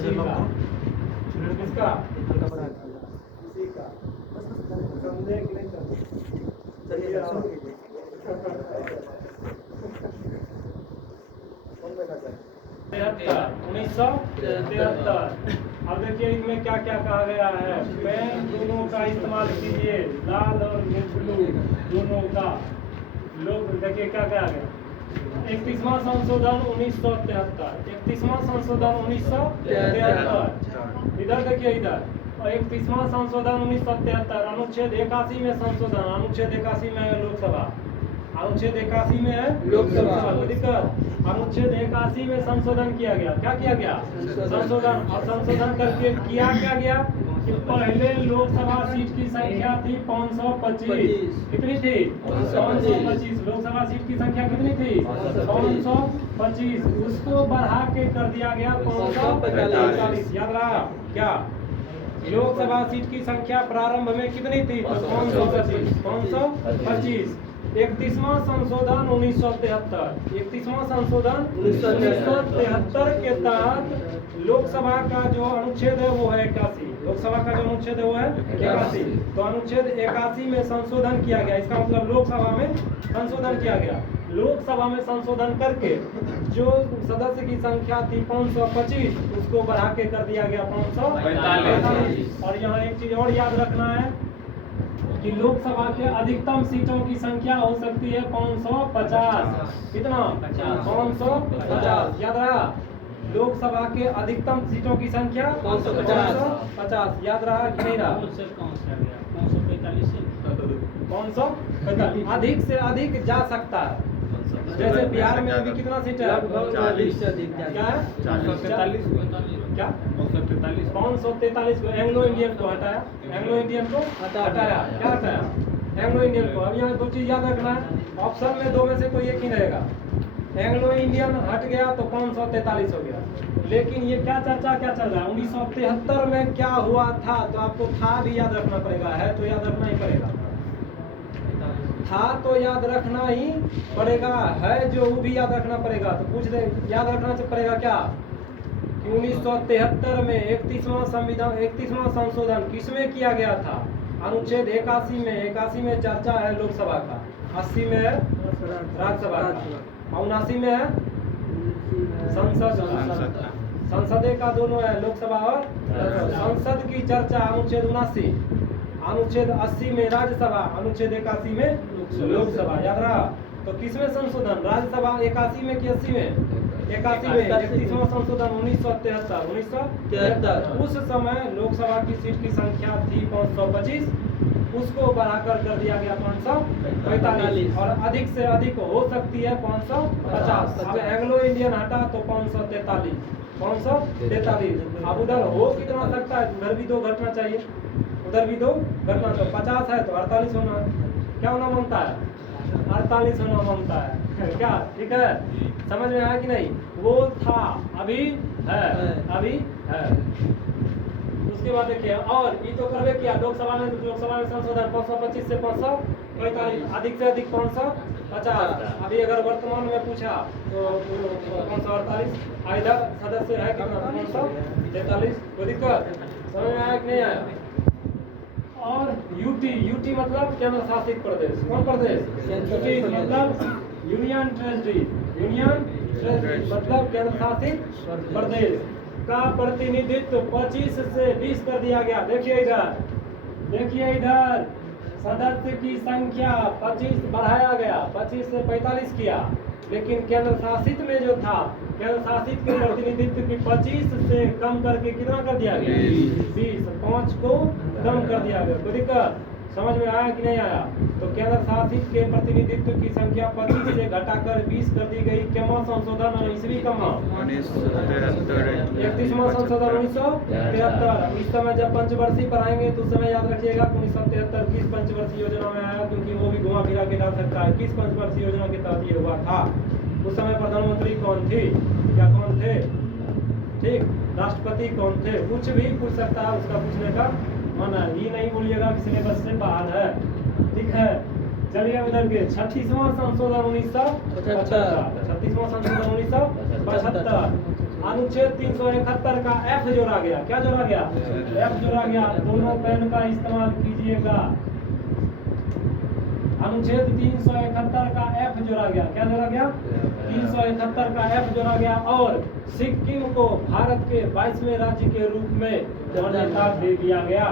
इसी का किसका इसी का समझे कि नहीं चलिए 1973। अब देखिए इसमें क्या क्या कहा गया है। पेन दोनों का इस्तेमाल कीजिए, लाल और ब्लू दोनों का। लोग देखिए क्या कहा गया। 31वां संशोधन 1973, 31वां संशोधन 1973। इधर देखिए इधर, और 31वां संशोधन 1973 अनुच्छेद 81 में संशोधन, अनुच्छेद 81 में है लोकसभा, अनुच्छेद 81 में है लोकसभा। कोई दिक्कत? अनुच्छेद 81 में संशोधन किया गया। क्या किया गया? संशोधन। और संशोधन करके किया क्या गया कि पहले लोकसभा सीट की संख्या थी 525। कितनी थी? 525। लोकसभा सीट की संख्या कितनी थी? 525। उसको बढ़ा के कर दिया गया 545। याद रहा क्या? लोकसभा सीट की संख्या प्रारंभ में कितनी थी? 525। 31वां संशोधन 1973, 31वां संशोधन 1973 के तहत लोकसभा का जो अनुच्छेद है वो है 81। लोकसभा का जो अनुच्छेद है वो है 81। तो अनुच्छेद 81 में संशोधन किया गया। इसका मतलब लोकसभा में संशोधन किया गया। लोकसभा में संशोधन करके जो सदस्य की संख्या थी 525 उसको बढ़ा के कर दिया गया 545। और यहाँ एक चीज और याद रखना है कि लोकसभा के अधिकतम सीटों की संख्या हो सकती है 550। कितना? 550। याद रहा? लोकसभा के अधिकतम सीटों की संख्या 550। याद रहा कि नहीं रहा? 545। अधिक से अधिक जा सकता है। जैसे बिहार में अभी कितना सीट है? 40 से अधिक क्या है? 443 क्या? 543 543 को एंग्लो इंडियन को हटाया। एंग्लो इंडियन को हटाया। क्या हटाया? एंग्लो इंडियन को। अब यहाँ दो चीज याद रखना है, ऑप्शन में दो में से कोई एक ही रहेगा। एंग्लो इंडियन हट गया तो 543 हो गया। लेकिन ये क्या चर्चा क्या चल रहा है? 1973 में क्या हुआ था? तो आपको था भी याद रखना पड़ेगा, है तो याद रखना ही पड़ेगा। था तो याद रखना ही पड़ेगा, है जो वो भी याद रखना पड़ेगा। तो पूछ दे, याद रखना पड़ेगा क्या कि 1973 में 31वां संविधान 31वां संशोधन किसमें किया गया था? अनुच्छेद 81 में। 81 में चर्चा है लोकसभा का, 80 में है राज्यसभा का, 79 में है संसद का दोनों है, लोकसभा और संसद की चर्चा अनुच्छेद 79, अनुच्छेद 80 में राज्यसभा, अनुच्छेद 81 में लोकसभा। याद रहा? तो किसमें संशोधन? राज्यसभा 81 में कि 80 में? 81 में। 31वां संशोधन 1973। उस समय लोकसभा की सीट की संख्या थी 525, उसको बढ़ाकर कर दिया गया 545। और अधिक से अधिक हो सकती है 550। अब एंग्लो इंडियन हटा तो 543। 543। अब उधर हो कितना सकता है? उधर भी 2 घटना चाहिए, उधर भी 2 घटना। तो 50 है तो 48 होना है। क्या होना बनता है? 48 होना बनता है। क्या ठीक है? समझ में आया कि नहीं? वो था, अभी है, अभी है। उसके बाद देखिए, और ये तो करवे किया लोकसभा में संशोधन 525 से 545, अधिक से अधिक 550। अभी अगर वर्तमान में पूछा तो 548। इधर सदस्य है कितना? 543। कोई दिक्कत? समझ में आया कि नहीं आया? और यूटी मतलब केंद्र शासित प्रदेश। कौन प्रदेश? यूटी मतलब यूनियन टेरिटरी। यूनियन टेरिटरी मतलब केंद्र शासित प्रदेश का प्रतिनिधित्व 25 से 20 कर दिया गया। देखिए इधर सदस्य की संख्या 25 बढ़ाया गया, 25 से 45 किया। लेकिन केंद्र शासित में जो था, केंद्र शासित के प्रतिनिधित्व की 25 से कम करके कितना कर दिया गया? 20। 5 को कम कर दिया गया। कोई दिक्कत? समझ में आया कि नहीं आया? तो केंद्र शासित के प्रतिनिधित्व की संख्या 25 से घटाकर 20 कर दी गई। केमा संशोधन और ईस्वी कमा 31वां संशोधन 1973। इस समय जब पंचवर्षीय पढ़ाएंगे तो उस समय याद रखिएगा 1973 किस पंचवर्षीय योजना में आया, क्योंकि वो भी घुमा फिरा के डाल सकता है। किस पंचवर्षीय योजना के तहत ये हुआ था? उस समय प्रधानमंत्री कौन थी या कौन थे? ठीक, राष्ट्रपति कौन थे? कुछ भी पूछ सकता है, उसका पूछने का मन है। ये नहीं बोलिएगा कि सिलेबस से बाहर है। ठीक है, चलिए उधर के 36वां संशोधन 1975। 36वां संशोधन 1975। अनुच्छेद 371 का एफ जोड़ा गया। क्या जोड़ा गया? एफ जोड़ा गया। दोनों पेन का इस्तेमाल कीजिएगा। अनुच्छेद 371 का एफ जोड़ा गया। क्या जोड़ा गया? 371 का एफ जोड़ा गया और सिक्किम को भारत के 22वें राज्य के रूप में मान्यता दे दिया गया।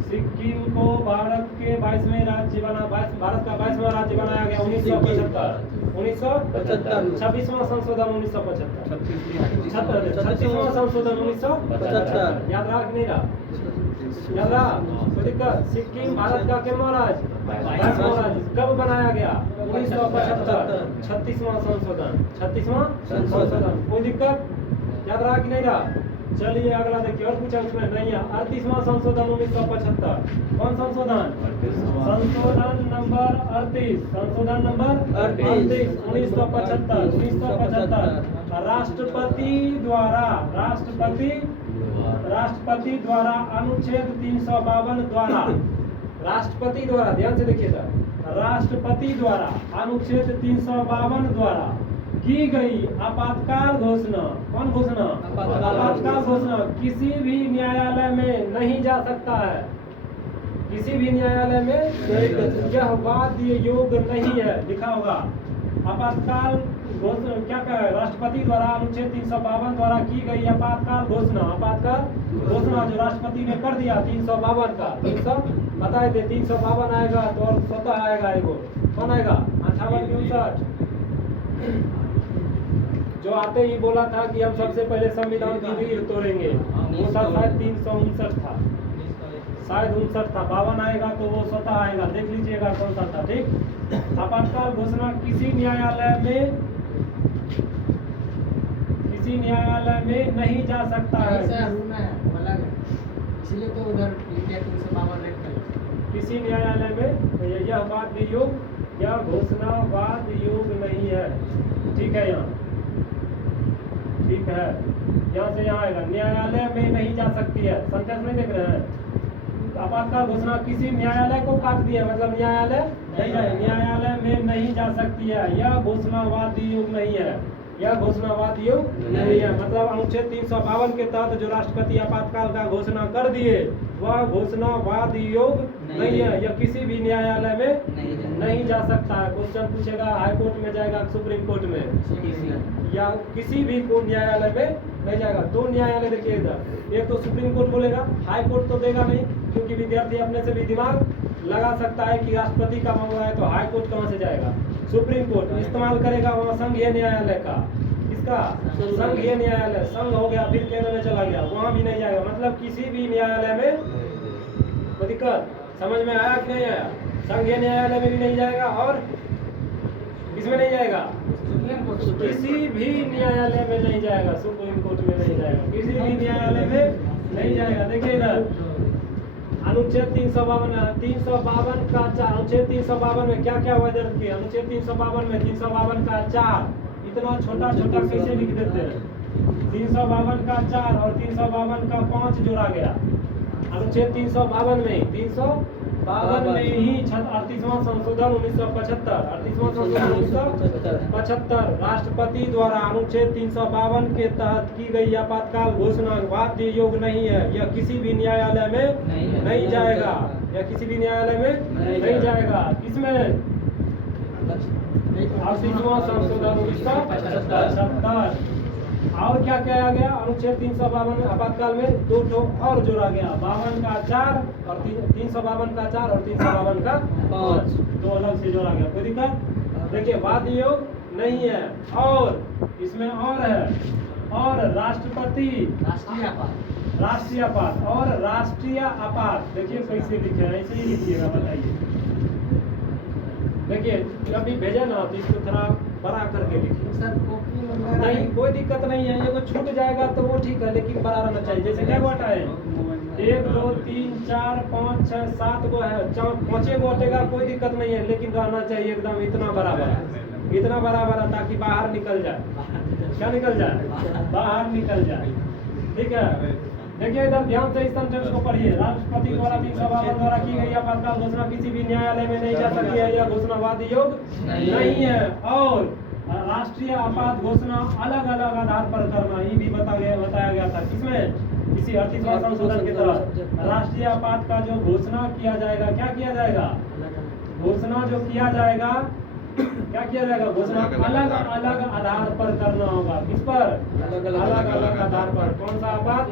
सिक्किम को भारत के 22वें राज्य भारत का 22वां राज्य बनाया गया 1975। 26वां संशोधन 1975। 36वां संशोधन 1975। याद रहा कि नहीं रहा? याद रहा? कोई दिक्कत? सिक्किम भारत का कितना राज्य? 22वां राज्य। कब बनाया गया? 1975। 36वां संशोधन। 36वां संशोधन। कोई दिक्कत? याद रहा कि नहीं रहा? चलिए अगला देखिए और कुछ उसमें नहीं है। 38वां संशोधन 1975। कौन संशोधन? संशोधन नंबर 38। संशोधन नंबर 38 1975। राष्ट्रपति द्वारा अनुच्छेद 352 द्वारा राष्ट्रपति द्वारा ध्यान से देखिएगा। राष्ट्रपति द्वारा अनुच्छेद 352 द्वारा की गई आपातकाल घोषणा। कौन घोषणा? आपातकाल घोषणा किसी भी न्यायालय में नहीं जा सकता है। किसी भी न्यायालय में यह वाद्य योग नहीं है। लिखा होगा आपातकाल घोषणा क्या कहे? राष्ट्रपति द्वारा अनुच्छेद 352 द्वारा की गई आपातकाल घोषणा। आपातकाल घोषणा जो राष्ट्रपति ने कर दिया 352 का 300 बताए थे 352 आएगा तो और स्वतः आएगा एगो। कौन आएगा? 58 जो आते ही बोला था कि हम सबसे पहले संविधान की रीढ़ तोड़ेंगे। वो था शायद 359 था, शायद 59 था। 52 आएगा तो वो स्वतः आएगा। देख लीजिएगा कौन सा था। ठीक। आपातकाल घोषणा किसी न्यायालय में नहीं जा सकता है। इसलिए तो उधर किसी न्यायालय में यह वाद योग या घोषणा वाद योग नहीं है। ठीक है। यहाँ ठीक है। यहाँ से यहाँ आएगा न्यायालय में नहीं जा सकती है। सेंटेंस नहीं देख रहे हैं? आपातकाल घोषणा किसी न्यायालय को काट दिया मतलब न्यायालय नहीं जाए। न्यायालय में नहीं जा सकती है। यह घोषणा वाद योग नहीं है। यह घोषणा वाद योग नहीं है। मतलब अनुच्छेद 352 के तहत जो राष्ट्रपति आपातकाल का घोषणा कर दिए वह घोषणा वाद योग नहीं है। यह किसी भी न्यायालय में नहीं जा सकता है। क्वेश्चन पूछेगा हाई कोर्ट में जाएगा सुप्रीम कोर्ट में या किसी भी न्यायालय में नहीं जाएगा। दो न्यायालय देखिए इधर। एक तो सुप्रीम कोर्ट बोलेगा, हाई कोर्ट तो देगा नहीं क्योंकि विद्यार्थी अपने से भी दिमाग लगा सकता है कि राष्ट्रपति का मामला है तो हाई कोर्ट कहाँ से जाएगा? सुप्रीम कोर्ट इस्तेमाल करेगा वहाँ संघीय न्यायालय का। इसका संघीय न्यायालय संघ हो गया फिर केंद्र में चला गया, वहाँ भी नहीं जाएगा। मतलब किसी भी न्यायालय में कोई दिक्कत? समझ में आया कि नहीं आया? संघीय न्यायालय में भी नहीं जाएगा और किसमें नहीं जाएगा? किसी भी न्यायालय में नहीं जाएगा। सुप्रीम कोर्ट में नहीं जाएगा, किसी भी न्यायालय में नहीं जाएगा। देखिए इधर अनुच्छेद 352 का 4। अनुच्छेद 352 में क्या क्या वजह की? अनुच्छेद 352 में 352 का 4 इतना छोटा छोटा कैसे लिख देते हैं? 352 का 4 और 352 का 5 जोड़ा गया। अनुच्छेद 352 में 352 में ही 38वां संशोधन 1975। 38वां संशोधन 1975 राष्ट्रपति द्वारा अनुच्छेद 352 के तहत की गई आपातकाल घोषणा वाद्य योग नहीं है। यह किसी भी न्यायालय में नहीं जाएगा। यह किसी भी न्यायालय में नहीं जाएगा। किसमें? 38वां संशोधन 1975। और क्या किया गया? अनुच्छेद 352 आपातकाल में दो और जोड़ा गया। 52 का 4 और 352 का 4 और 352 का 5 दो अलग से जोड़ा गया। कोई दिक्कत? देखिए वाद्य योग नहीं है। और इसमें और है और राष्ट्रपति राष्ट्रीय आपात और राष्ट्रीय आपात। देखिए कैसे लिखे हैं, ऐसे ही लिखिएगा। बताइए देखिए अभी भेजा ना तो इसको थोड़ा बड़ा करके लिखिए। सर कॉपी में नहीं कोई दिक्कत नहीं है। ये छूट जाएगा तो वो ठीक है लेकिन बड़ा रहना चाहिए। जैसे क्या गोटा है 1 2 3 4 5 6 7 गो है, 5 गो हटेगा कोई दिक्कत नहीं है लेकिन रहना चाहिए एकदम इतना बड़ा बड़ा ताकि बाहर निकल जाए। क्या निकल जाए? बाहर निकल जाए। ठीक है। देखिए इधर ध्यान से इस सेंटेंस को पढ़िए। राष्ट्रपति द्वारा 352 द्वारा की गई आपातकाल घोषणा किसी भी न्यायालय में नहीं जा सकती है। यह घोषणा वाद योग नहीं है। और राष्ट्रीय आपात घोषणा अलग अलग आधार पर करना, ये भी बताया गया था। किसमें? इसी 38वां संशोधन के तहत राष्ट्रीय आपात का जो घोषणा किया जाएगा, क्या किया जाएगा? घोषणा जो किया जाएगा, क्या किया जाएगा? घोषणा अलग अलग आधार पर करना होगा। किस पर? अलग अलग आधार पर। कौन सा आपात?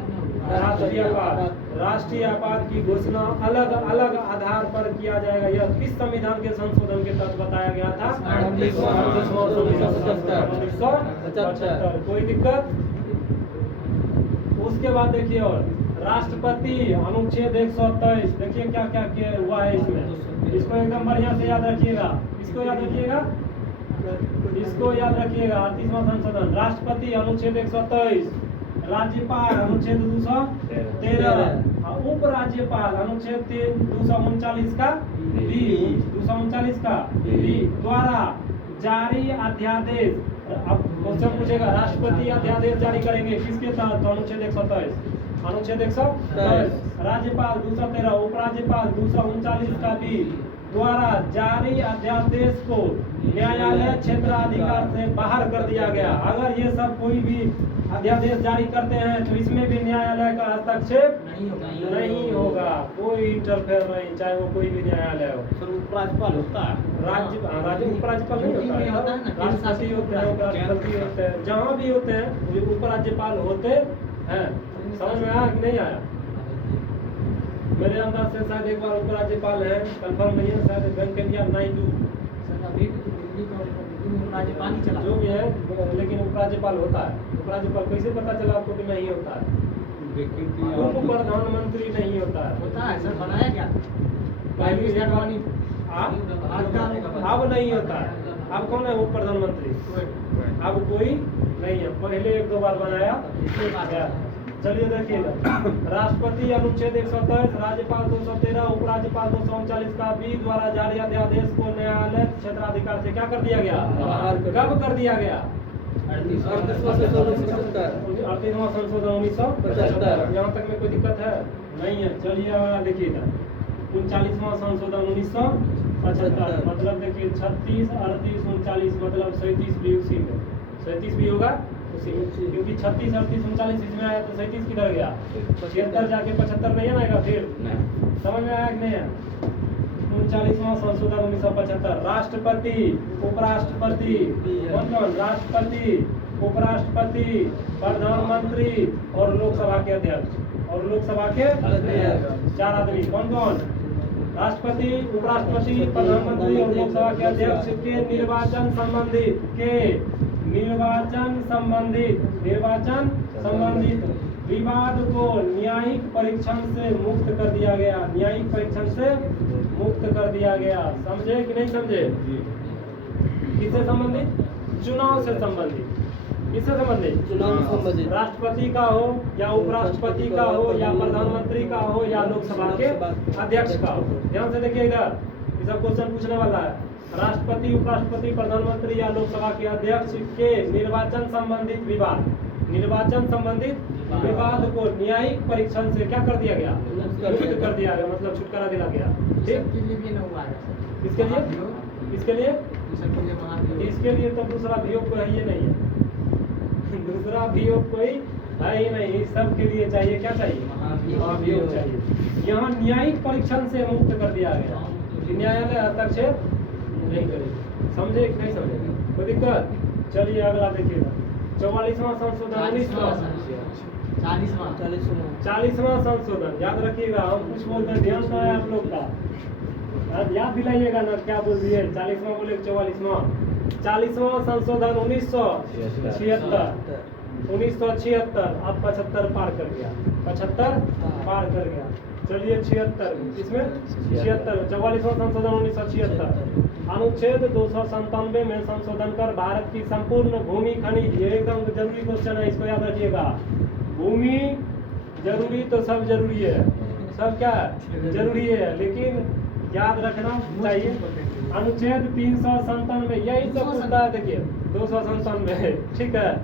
राष्ट्रीय आपात। राष्ट्रीय आपात की घोषणा अलग अलग आधार पर किया जाएगा। यह किस संविधान के संशोधन के तहत बताया गया था? 1975। कोई दिक्कत? उसके बाद देखिए, और राष्ट्रपति अनुच्छेद 123, देखिए क्या क्या हुआ है इसमें। इसको एकदम बढ़िया से याद रखिएगा। इसको याद रखिएगा, इसको याद रखिएगा। 38वां संशोधन, राष्ट्रपति अनुच्छेद 123, राज्यपाल अनुच्छेद 213, उपराज्यपाल अनुच्छेद 239 का बी, 239 का बी द्वारा जारी अध्यादेश। अब क्वेश्चन पूछेगा, राष्ट्रपति अध्यादेश जारी करेंगे किसके तहत? अनुच्छेद 123, अनुच्छेद 123। राज्यपाल 213, उपराज्यपाल 239 का बी द्वारा जारी अध्यादेश को न्यायालय क्षेत्राधिकार से बाहर कर दिया गया। अगर ये सब कोई भी अध्यादेश जारी करते हैं तो इसमें भी न्यायालय का हस्तक्षेप नहीं होगा। कोई इंटरफेयर नहीं, चाहे वो कोई भी न्यायालय हो। सर उपराज्यपाल होता है? राज्य उपराज्यपाल नहीं होता है, राष्ट्रपति होते हैं, उपराष्ट्रपति होते हैं, जहाँ भी होते हैं उपराज्यपाल होते हैं। समझ में आया कि नहीं आया? मेरे अंदाज से शायद एक बार उपराज्यपाल है, कंफर्म नहीं है, शायद वेंकैया नायडू जो भी है, लेकिन उपराज्यपाल होता है। उपराज्यपाल कैसे पता चला आपको कि नहीं होता है? उप प्रधानमंत्री नहीं होता है। सर बनाया क्या? पहली जगवानी अब नहीं होता है। अब कौन है उप प्रधानमंत्री? अब कोई नहीं है, पहले एक दो बार बनाया। चलिए देखिएगा, राष्ट्रपति अनुच्छेद 123, राज्यपाल 213, उपराज्यपाल 239 का बी द्वारा जारी अध्यादेश को न्यायालय क्षेत्राधिकार से क्या कर दिया गया? कब कर दिया गया? 38वां संशोधन 1975। यहाँ तक में कोई दिक्कत है? नहीं है। चलिए देखिएगा, 39वां संशोधन 1975, मतलब देखिए 36, 38, 39, मतलब 37 भी उसी में, 37 भी होगा उसी में, क्योंकि 36, 38, 39 इसमें आया तो 37 किधर गया? 76 जाके 75 नहीं आएगा। फिर समझ में आया कि नहीं है? 39वां संशोधन 1975, राष्ट्रपति, उपराष्ट्रपति, कौन? राष्ट्रपति, उपराष्ट्रपति, प्रधानमंत्री और लोकसभा के अध्यक्ष। और लोकसभा के अध्यक्ष 4 आदमी। कौन कौन? राष्ट्रपति, उपराष्ट्रपति, प्रधानमंत्री और लोकसभा के अध्यक्ष के निर्वाचन संबंधित विवाद को न्यायिक परीक्षण से मुक्त कर दिया गया। न्यायिक परीक्षण से मुक्त कर दिया गया। समझे कि नहीं समझे? किससे संबंधित? चुनाव से संबंधित। किससे संबंधित? चुनाव से संबंधित। राष्ट्रपति का हो या उपराष्ट्रपति का हो या प्रधानमंत्री का हो या लोकसभा के अध्यक्ष का हो। ध्यान से देखिए, इधर सब क्वेश्चन पूछने वाला है। राष्ट्रपति, उपराष्ट्रपति, प्रधानमंत्री या लोकसभा के अध्यक्ष के निर्वाचन संबंधित विवाद को न्यायिक परीक्षण से क्या कर दिया गया? मुक्त कर दिया गया, मतलब छुटकारा दिला गया। ठीक? किसके लिए? किसके लिए? इसके लिए तो दूसरा अभियोग कोई है ही नहीं है। दूसरा अभियोग कोई है ही नहीं। सबके लिए चाहिए, क्या चाहिए? अभियोग चाहिए। यहाँ न्यायिक परीक्षण से मुक्त कर दिया गया, न्यायालय हस्तक्षेप नहीं करेगा। समझे कि नहीं समझे? कोई दिक्कत? चलिए अगला देखिएगा, 44वां संशोधन 40वां संशोधन। याद रखिएगा, हम कुछ बोलते हैं, ध्यान है आप लोग का, याद दिलाइएगा ना क्या बोल दिए। 40वां बोले 44वां। 40वां संशोधन 1976। अब 75 पार कर गया, 75 पार कर गया। चलिए 76, इसमें 76, 44वां संशोधन 1976, अनुच्छेद 297 में संशोधन कर भारत की संपूर्ण भूमि खनिज, ये एकदम जरूरी क्वेश्चन है, इसको याद रखिएगा। भूमि जरूरी तो सब जरूरी है, सब क्या जरूरी है, लेकिन याद रखना चाहिए। अनुच्छेद 397, यही सब पूछता है। देखिए 297, ठीक है।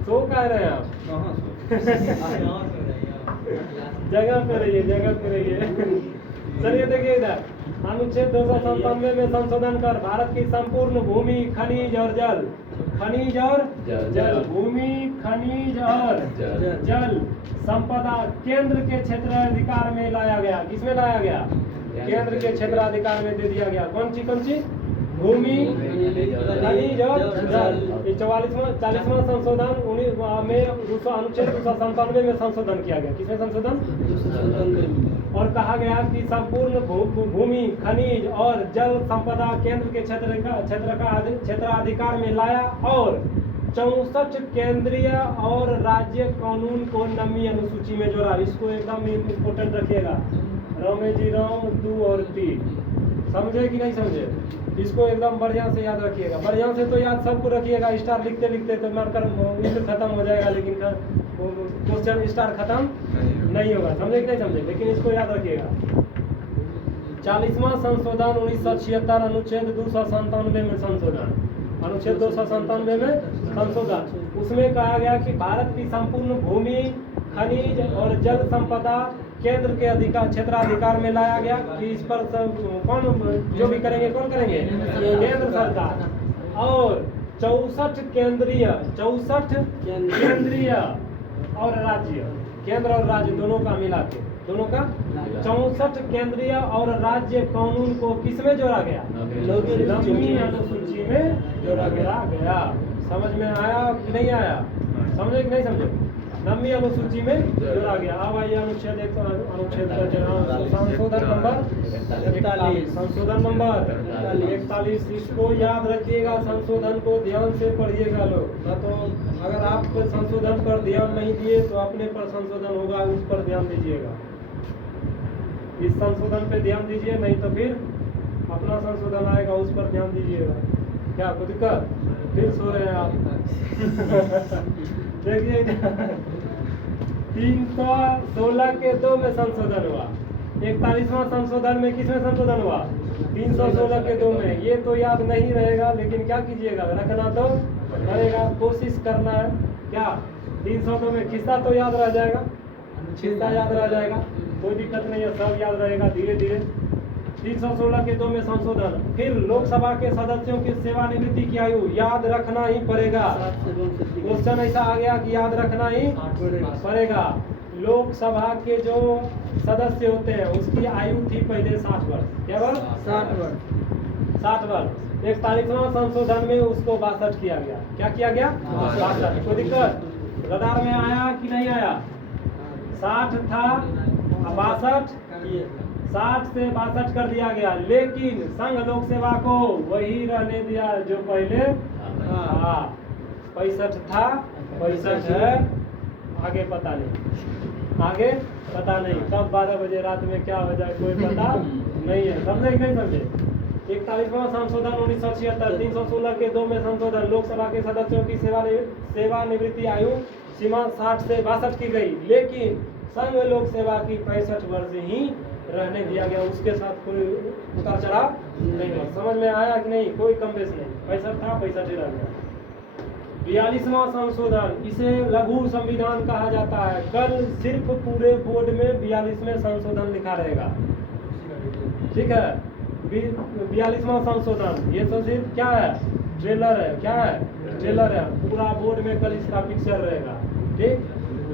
सो कह रहे हैं आप? जगह पे रहिए, जगह पे रहिए। चलिए देखिए इधर अनुच्छेद 297 में संशोधन कर भारत की संपूर्ण भूमि, खनिज और जल, खनिज और जल, भूमि, खनिज और जल संपदा केंद्र के क्षेत्राधिकार में लाया गया। किसमें लाया गया? केंद्र के क्षेत्राधिकार में दे दिया गया। कौन सी भूमि, खनिज और जल। 40वां संशोधन में अनुच्छेद 297 में संशोधन किया गया। किसमें संशोधन? और कहा गया कि संपूर्ण भूमि, खनिज और जल संपदा केंद्र के क्षेत्राधिकार में लाया और 64 केंद्रीय और राज्य कानून को 9वीं अनुसूची में जोड़ा। इसको एकदम इम्पोर्टेंट रखिएगा। रामे जी राम 2 और 3 समझे कि नहीं समझे? इसको एकदम बढ़िया से याद रखिएगा। बढ़िया से तो याद सबको रखिएगा। स्टार लिखते लिखते तो मारकर खत्म हो जाएगा, लेकिन क्वेश्चन स्टार खत्म नहीं होगा। समझे कि नहीं समझे? लेकिन इसको याद रखिएगा। 40वां संशोधन 1976 अनुच्छेद 297 में संशोधन, अनुच्छेद 297 में संशोधन। उसमें कहा गया कि भारत की संपूर्ण भूमि, खनिज और जल संपदा केंद्र के क्षेत्राधिकार में लाया गया कि इस पर कौन जो भी करेंगे, कौन करेंगे? केंद्र सरकार। और 64 केंद्रीय और राज्य, केंद्र और राज्य दोनों का मिला के, दोनों का 64 केंद्रीय और राज्य कानून को किसमें जोड़ा गया? 9वीं अनुसूची में जोड़ा गया। समझ में आया कि नहीं आया? समझे कि नहीं समझे? 9वीं अनुसूची में जोड़ा गया। अब आइए अनुच्छेद संशोधन नंबर 41, संशोधन नंबर 41। इसको याद रखिएगा। संशोधन को ध्यान से पढ़िएगा लोग। ना तो अगर आप संशोधन पर ध्यान नहीं दिए तो अपने पर संशोधन होगा, उस पर ध्यान दीजिएगा। इस संशोधन पे ध्यान दीजिए, नहीं तो फिर अपना संशोधन आएगा, उस पर ध्यान दीजिएगा। क्या कोई दिक्कत? फिर सो रहे हैं आप? देखिए 316 के 2 में संशोधन हुआ। 41वां संशोधन में किसमें संशोधन हुआ? 316 के 2 में। ये तो याद नहीं रहेगा, लेकिन क्या कीजिएगा, रखना तो पड़ेगा, कोशिश करना है। क्या 302 में खिस्सा तो याद रह जाएगा, खिस्सा याद रह जाएगा, कोई दिक्कत नहीं है, सब याद रहेगा धीरे धीरे। 316 के 2 में संशोधन। फिर लोकसभा के सदस्यों की सेवानिवृत्ति की आयु याद रखना ही पड़ेगा। क्वेश्चन ऐसा आ गया कि याद रखना ही पड़ेगा। लोकसभा के जो सदस्य होते हैं उसकी आयु थी पहले 60 वर्ष। क्या वर्ष? 60 वर्ष। 41वां संशोधन में उसको 62 किया गया। क्या किया गया? 62। कोई दिक्कत? रडार में आया कि नहीं आया? 60 था, 62, 60 से 62 कर दिया गया। लेकिन संघ लोक सेवा को वही रहने दिया जो पहले 65 था, 65 है। आगे पता नहीं, आगे पता नहीं कब 12 बजे रात में क्या हो जाए कोई पता नहीं है। समझे कि नहीं समझे? 41वां संशोधन 1976, 316 के 2 में संशोधन। लोकसभा के सदस्यों की सेवानिवृत्ति आयु सीमा 60 से 62 की गई, लेकिन संघ लोक सेवा की 65 वर्ष ही रहने दिया गया। उसके साथ कोई उतार चढ़ाव नहीं हुआ। समझ में आया कि नहीं? कोई कम बेस नहीं। 65 था, 65 ही रह गया। 42वां संशोधन, इसे लघु संविधान कहा जाता है। कल सिर्फ पूरे बोर्ड में 42वें संशोधन लिखा रहेगा। ठीक है? 42वां संशोधन, ये तो सिर्फ क्या है? ट्रेलर है। क्या है? ट्रेलर है। पूरा बोर्ड में कल इसका पिक्चर रहेगा। ठीक?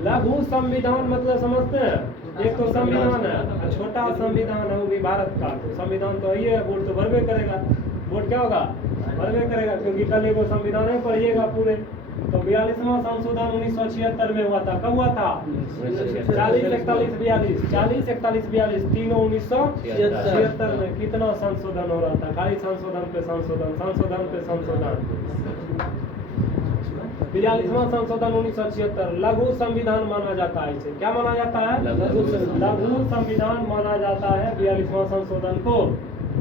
लघु संविधान मतलब समझते हैं? एक तो संविधान है, छोटा संविधान है वो भी भारत का। तो संविधान तो ये है, बोर्ड तो भरवे करेगा। बोर्ड क्या होगा? भरवे करेगा, क्योंकि कल एगो संविधान है, पढ़िएगा पूरे। तो 42वां संशोधन 1976 में हुआ था। कब हुआ था? 40, 41, 42, 40, 41, 42 तीनों 1976 में। कितना संशोधन हो रहा था? खाली संशोधन पे संशोधन, संशोधन पे संशोधन। 42वां संशोधन 1976 लघु संविधान माना जाता है। इसे क्या माना जाता है? लघु संविधान माना जाता है 42वां संशोधन को।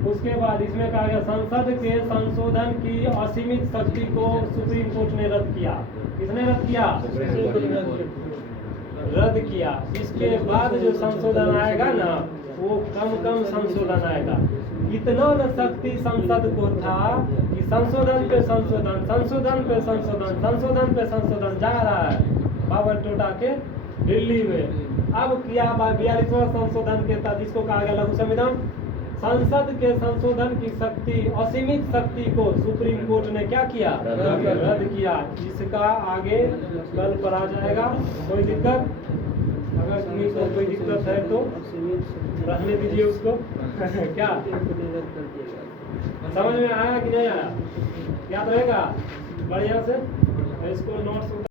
उसके बाद इसमें कहा गया संसद के संशोधन की असीमित शक्ति को सुप्रीम कोर्ट ने रद्द किया। किसने रद्द किया? रद्द किया। इसके बाद जो संशोधन आएगा ना, वो कम संशोधन आएगा। इतना न शक्ति संसद को था कि संशोधन पे संशोधन, संशोधन पे संशोधन, संशोधन पे संशोधन जा रहा है पावर टोटा के दिल्ली में। अब किया 42वां संशोधन के तहत इसको कहा गया लघु संविधान। संसद के संशोधन की शक्ति, असीमित शक्ति को सुप्रीम कोर्ट ने क्या किया? रद्द किया। इसका आगे कल पर आ जाएगा। कोई दिक्कत? अगर सुनी तो कोई दिक्कत है तो रहने दीजिए उसको। क्या समझ में आया कि नहीं आया? याद रहेगा बढ़िया से इसको नोट्स